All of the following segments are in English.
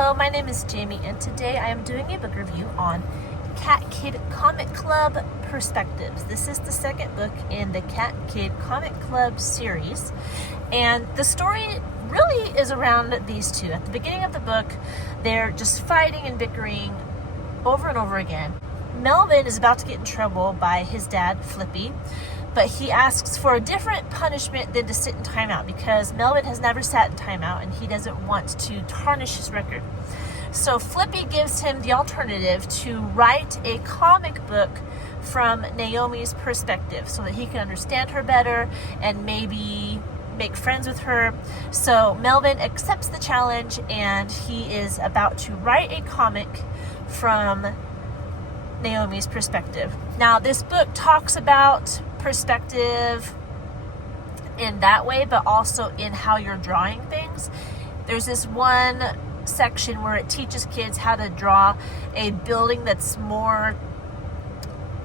Hello, my name is Jamie, and today I am doing a book review on Cat Kid Comic Club Perspectives. This is the second book in the Cat Kid Comic Club series, and the story really is around these two. At the beginning of the book, they're just fighting and bickering over and over again. Melvin is about to get in trouble by his dad, Flippy, but he asks for a different punishment than to sit in timeout because Melvin has never sat in timeout and he doesn't want to tarnish his record. So Flippy gives him the alternative to write a comic book from Naomi's perspective so that he can understand her better and maybe make friends with her. So Melvin accepts the challenge and he is about to write a comic from Naomi's perspective. Now, this book talks about perspective in that way, but also in how you're drawing things. There's this one section where it teaches kids how to draw a building that's more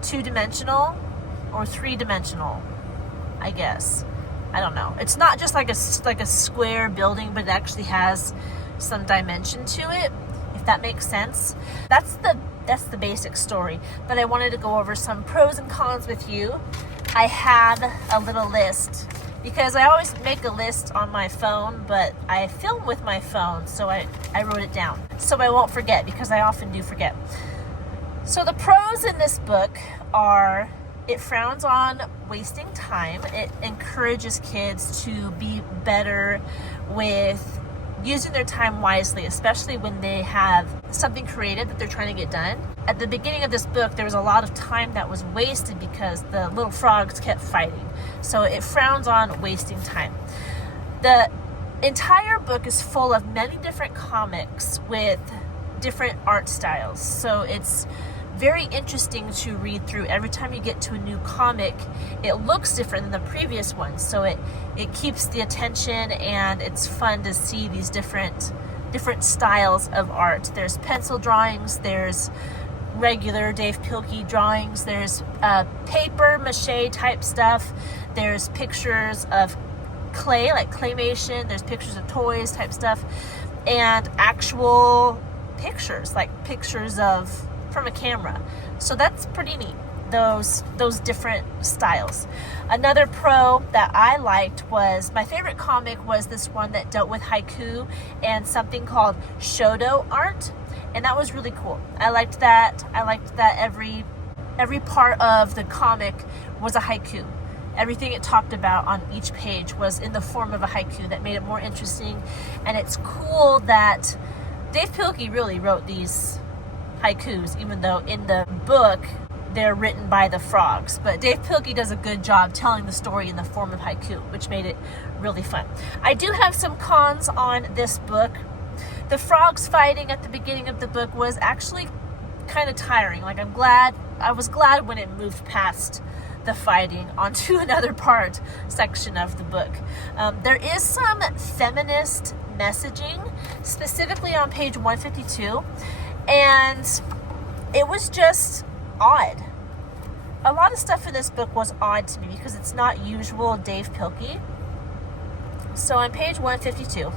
two-dimensional or three-dimensional, I guess. I don't know. It's not just like a square building, but it actually has some dimension to it, if that makes sense. That's the basic story, but I wanted to go over some pros and cons with you. I have a little list because I always make a list on my phone, but I film with my phone, so I wrote it down so I won't forget because I often do forget. So the pros in this book are it frowns on wasting time. It encourages kids to be better with using their time wisely, especially when they have something creative that they're trying to get done. At the beginning of this book, there was a lot of time that was wasted because the little frogs kept fighting. So it frowns on wasting time. The entire book is full of many different comics with different art styles. So it's very interesting to read through. Every time you get to a new comic, it looks different than the previous one. So it keeps the attention and it's fun to see these different styles of art. There's pencil drawings, there's regular Dave Pilkey drawings, there's paper mache type stuff, there's pictures of clay, like claymation, there's pictures of toys type stuff, and actual pictures, like pictures of from a camera. So that's pretty neat, those different styles. Another pro that I liked was, my favorite comic was this one that dealt with haiku and something called shodo art, and that was really cool. I liked that every part of the comic was a haiku. Everything it talked about on each page was in the form of a haiku that made it more interesting. And it's cool that Dave Pilkey really wrote these haikus, even though in the book they're written by the frogs. But Dave Pilkey does a good job telling the story in the form of haiku, which made it really fun. I do have some cons on this book. The frogs fighting at the beginning of the book was actually kind of tiring. Like, I was glad when it moved past the fighting onto another section of the book. There is some feminist messaging, specifically on page 152. And it was just odd. A lot of stuff in this book was odd to me because it's not usual Dave Pilkey. So on page 152,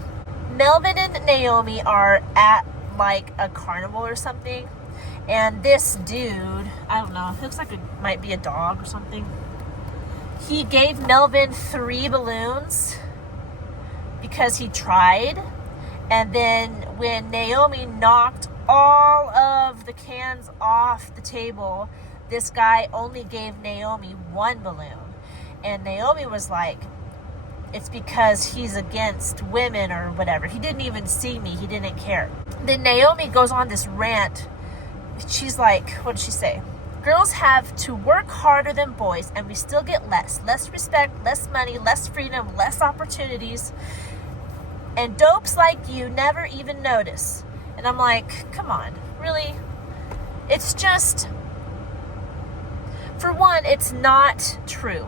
Melvin and Naomi are at like a carnival or something. And this dude, I don't know, it looks like it might be a dog or something. He gave Melvin 3 balloons because he tried. And then when Naomi knocked all of the cans off the table, this guy only gave Naomi 1 balloon. And Naomi was like, it's because he's against women or whatever. He didn't even see me. He didn't care. Then Naomi goes on this rant. She's like, what did she say? Girls have to work harder than boys and we still get less respect, less money, less freedom, less opportunities. And dopes like you never even notice. And I'm like, come on, really? It's just, for one, it's not true.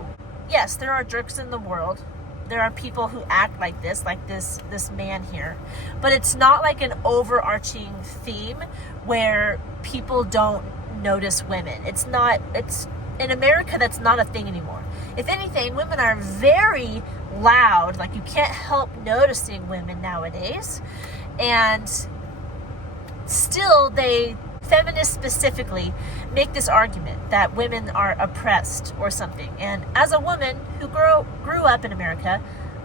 Yes, there are jerks in the world. There are people who act like this man here. But it's not like an overarching theme where people don't notice women. It's in America, that's not a thing anymore. If anything, women are very loud. Like, you can't help noticing women nowadays. And still feminists specifically, make this argument that women are oppressed or something. And as a woman who grew up in America,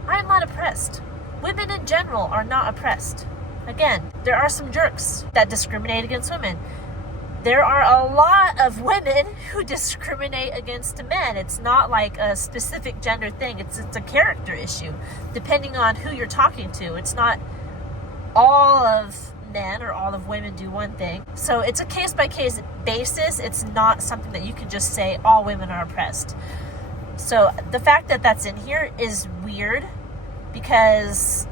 I'm not oppressed. Women in general are not oppressed. Again, there are some jerks that discriminate against women. There are a lot of women who discriminate against men. It's not like a specific gender thing. It's a character issue, depending on who you're talking to. It's not all of men or all of women do one thing. So it's a case-by-case basis. It's not something that you can just say all women are oppressed. So the fact that that's in here is weird because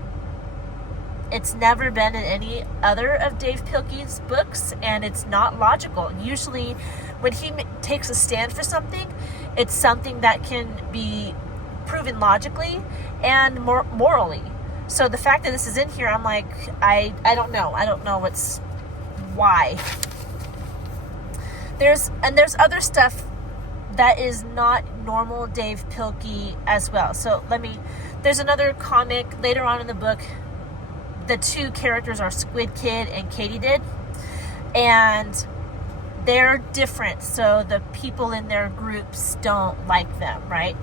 it's never been in any other of Dave Pilkey's books, and it's not logical. Usually when he takes a stand for something, it's something that can be proven logically and morally. So the fact that this is in here, I'm like, I don't know. I don't know why. There's other stuff that is not normal Dave Pilkey as well. So there's another comic later on in the book. The two characters are Squid Kid and Katydid, and they're different. So the people in their groups don't like them, right?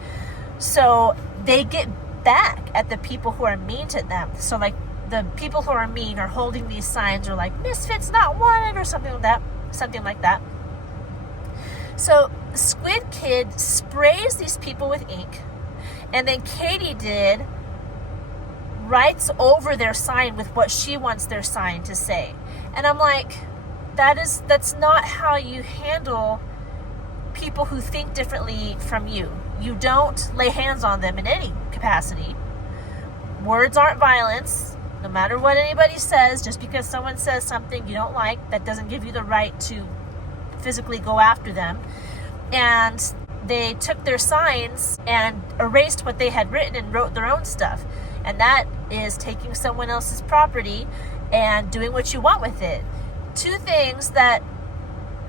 So they get back at the people who are mean to them. So like the people who are mean are holding these signs or like misfits not wanted or something like that. So Squid Kid sprays these people with ink, and then Katydid writes over their sign with what she wants their sign to say. And I'm like, that's not how you handle people who think differently from you. You don't lay hands on them in any capacity. Words aren't violence. No matter what anybody says, just because someone says something you don't like, that doesn't give you the right to physically go after them. And they took their signs and erased what they had written and wrote their own stuff. And that is taking someone else's property and doing what you want with it. Two things that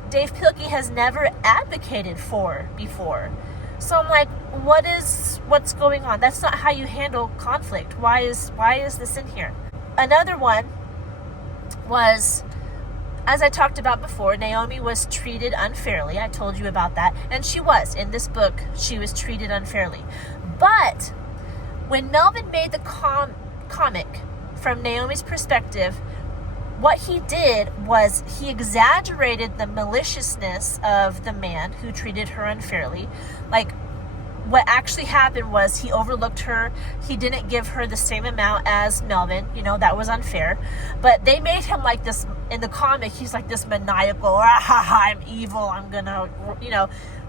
Dave Pilkey has never advocated for before. So I'm like, what's going on? That's not how you handle conflict. Why is this in here? Another one was, as I talked about before, Naomi was treated unfairly. I told you about that. And she was. In this book, she was treated unfairly. But when Melvin made the comic from Naomi's perspective, what he did was he exaggerated the maliciousness of the man who treated her unfairly. Like, what actually happened was he overlooked her. He didn't give her the same amount as Melvin. That was unfair. But they made him like this, in the comic, he's like this maniacal, I'm evil, I'm gonna,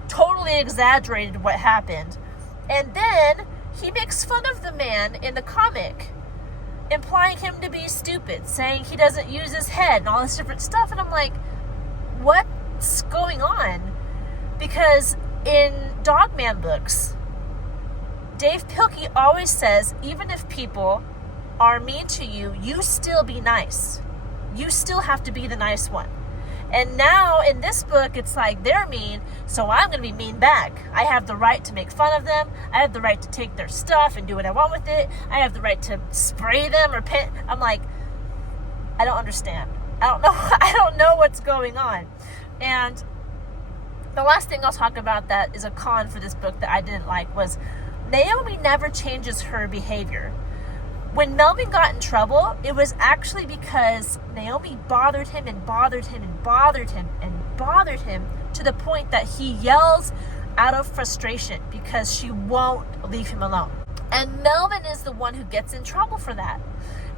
totally exaggerated what happened. And then he makes fun of the man in the comic, implying him to be stupid, saying he doesn't use his head and all this different stuff. And I'm like, what's going on? Because in Dogman books, Dave Pilkey always says, even if people are mean to you, you still be nice. You still have to be the nice one. And now in this book, it's like they're mean, so I'm going to be mean back. I have the right to make fun of them. I have the right to take their stuff and do what I want with it. I have the right to spray them or pin. I'm like, I don't understand. I don't know. I don't know what's going on. And the last thing I'll talk about that is a con for this book that I didn't like was Naomi never changes her behavior. When Melvin got in trouble, it was actually because Naomi bothered him and bothered him and bothered him and bothered him to the point that he yells out of frustration because she won't leave him alone. And Melvin is the one who gets in trouble for that.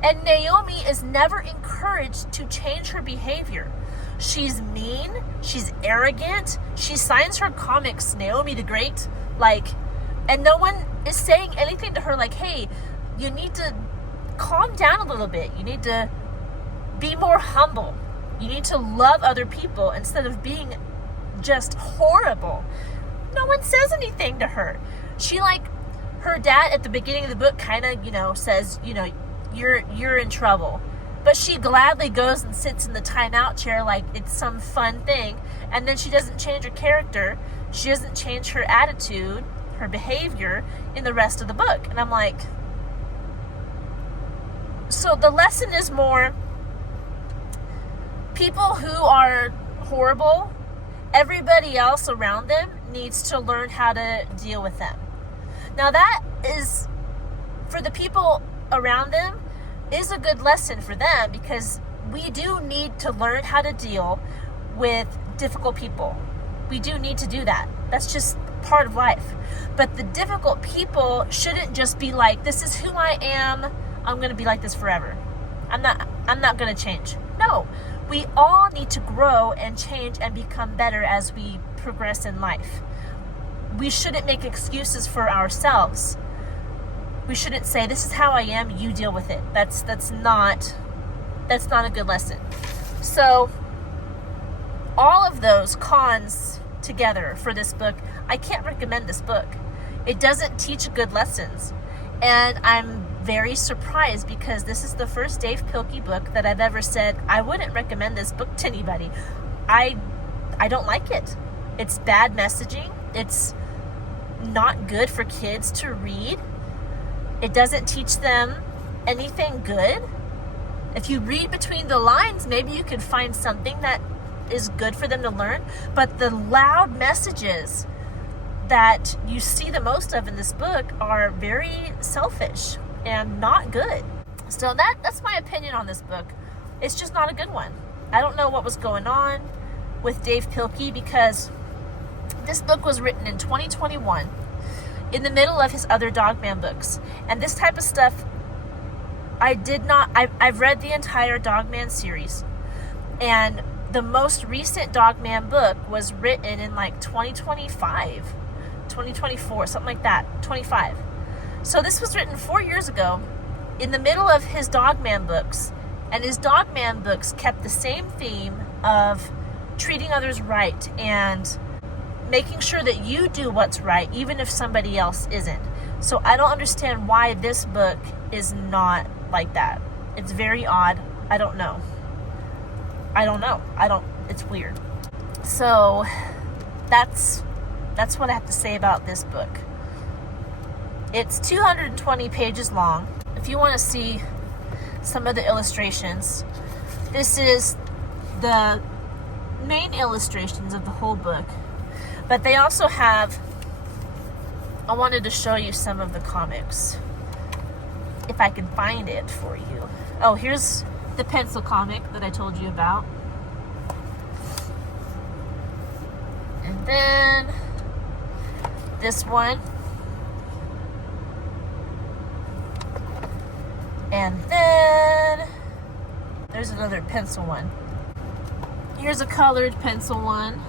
And Naomi is never encouraged to change her behavior. She's mean, she's arrogant, she signs her comics Naomi the Great, and no one is saying anything to her like, hey, you need to calm down a little bit. You need to be more humble. You need to love other people instead of being just horrible. No one says anything to her. She, her dad at the beginning of the book kind of, says, you're in trouble. But she gladly goes and sits in the timeout chair like it's some fun thing. And then she doesn't change her character. She doesn't change her attitude, her behavior in the rest of the book. And I'm like, so the lesson is more, people who are horrible, everybody else around them needs to learn how to deal with them. Now that is, for the people around them, is a good lesson for them, because we do need to learn how to deal with difficult people. We do need to do that. That's just part of life. But the difficult people shouldn't just be like, this is who I am, I'm going to be like this forever. I'm not going to change. No. We all need to grow and change and become better as we progress in life. We shouldn't make excuses for ourselves. We shouldn't say, this is how I am, you deal with it. That's not a good lesson. So all of those cons together for this book, I can't recommend this book. It doesn't teach good lessons. And I'm very surprised, because this is the first Dave Pilkey book that I've ever said I wouldn't recommend this book to anybody. I don't like it. It's bad messaging. It's not good for kids to read. It doesn't teach them anything good. If you read between the lines, maybe you can find something that is good for them to learn. But the loud messages that you see the most of in this book are very selfish and not good. So that's my opinion on this book. It's just not a good one. I don't know what was going on with Dave Pilkey, because this book was written in 2021 in the middle of his other Dogman books. And this type of stuff, I've read the entire Dogman series, and the most recent Dogman book was written in like 2025, 2024, something like that, 25. So this was written 4 years ago in the middle of his Dogman books, and his Dogman books kept the same theme of treating others right and making sure that you do what's right, even if somebody else isn't. So I don't understand why this book is not like that. It's very odd. I don't know. It's weird. So that's what I have to say about this book. It's 220 pages long. If you want to see some of the illustrations, this is the main illustrations of the whole book. But they also have, I wanted to show you some of the comics, if I can find it for you. Oh, here's the pencil comic that I told you about. And then this one. And then there's another pencil one. Here's a colored pencil one.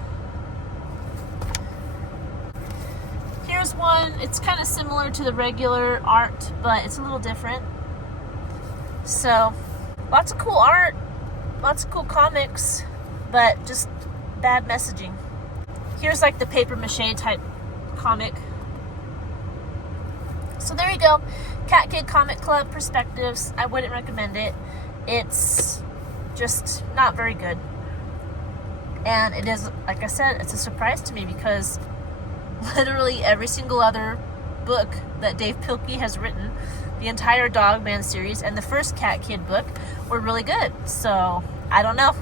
Here's one. It's kind of similar to the regular art, but it's a little different. So, lots of cool art, lots of cool comics, but just bad messaging. Here's like the paper mache type comic. So there you go. Cat Kid Comic Club Perspectives. I wouldn't recommend it. It's just not very good. And it is, like I said, it's a surprise to me, because literally every single other book that Dave Pilkey has written, the entire Dogman series and the first Cat Kid book, were really good. So I don't know.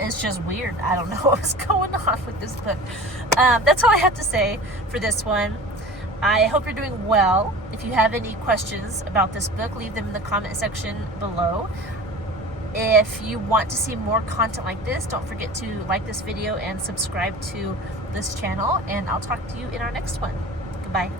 It's just weird. I don't know what's going on with this book. That's all I have to say for this one. I hope you're doing well. If you have any questions about this book, leave them in the comment section below. If you want to see more content like this, don't forget to like this video and subscribe to this channel, and I'll talk to you in our next one. Goodbye.